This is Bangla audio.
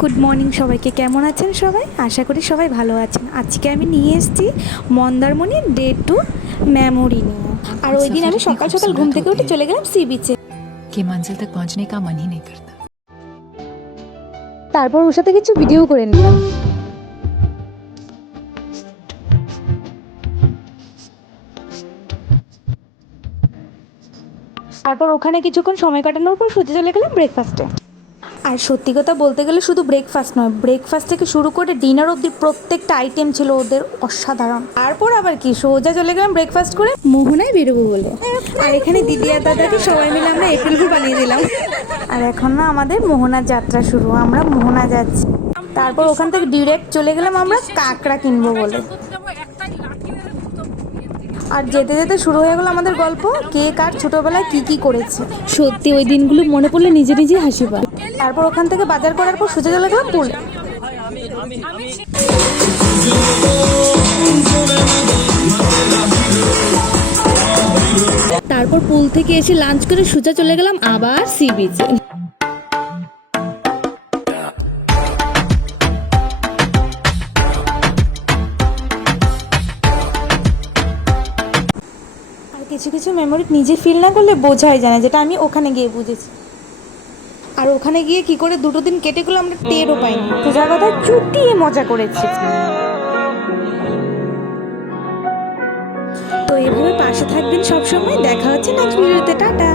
গুড মর্নিং সবাইকে, কেমন আছেন সবাই? আশা করি সবাই ভালো আছেন। আজকে আমি নিয়ে এসেছি মন্দারমণির ডে টু মেমোরি নিয়ে। আর ওই দিন আমি সকাল সকাল ঘুম থেকে উঠে চলে গেলাম সি বিচে। कि मंजिल तक पहुंचने का मन ही नहीं करता। তারপর ওর সাথে কিছু ভিডিও করে নিলাম। তারপর ওখানে কিছুক্ষণ সময় কাটানোর পর সোজা চলে গেলাম ব্রেকফাস্টে। আর সত্যি কথা বলতে গেলে শুধু ব্রেকফাস্ট নয়, ব্রেকফাস্ট থেকে শুরু করে ডিনার অবধি প্রত্যেকটা আইটেম ছিল ওদের অসাধারণ। তারপর আবার কি সোজা চলে গেলাম ব্রেকফাস্ট করে মোহনায় বেরোবো বলে। আর এখানে দিদি আর দাদাকে সবাই মিলে আমরা এপ্রিল ফুল বানিয়ে দিলাম। আর এখন না আমাদের মোহনার যাত্রা শুরু, আমরা মোহনা যাচ্ছি। তারপর ওখান থেকে ডিরেক্ট চলে গেলাম আমরা কাঁকড়া কিনবো বলে। আর যেতে যেতে শুরু হয়ে গেলো আমাদের গল্প, কে কার ছোটবেলায় কি কি করেছে। সত্যি ওই দিনগুলো মনে পড়লে নিজে নিজে হাসি পায়। তারপর ওখান থেকে বাজার করার পর সোজা চলে গেলাম পুলে। তারপর পুল থেকে এসে লাঞ্চ করে সোজা চলে গেলাম আবার সি বিচে। কিছু কিছু মেমোরি নিজে ফিল না করলে বোঝাই যায় না, যেটা আমি ওখানে গিয়ে বুঝেছি। আর ওখানে গিয়ে কি করে দুটো দিন কেটে গেলো আমরা টেরও পাইনি। সোজা কথা চুটিয়ে মজা করেছি। তো এভাবে পাশে থাকবেন সবসময়। দেখা হচ্ছে নেক্সট ভিডিওতে। টাটা।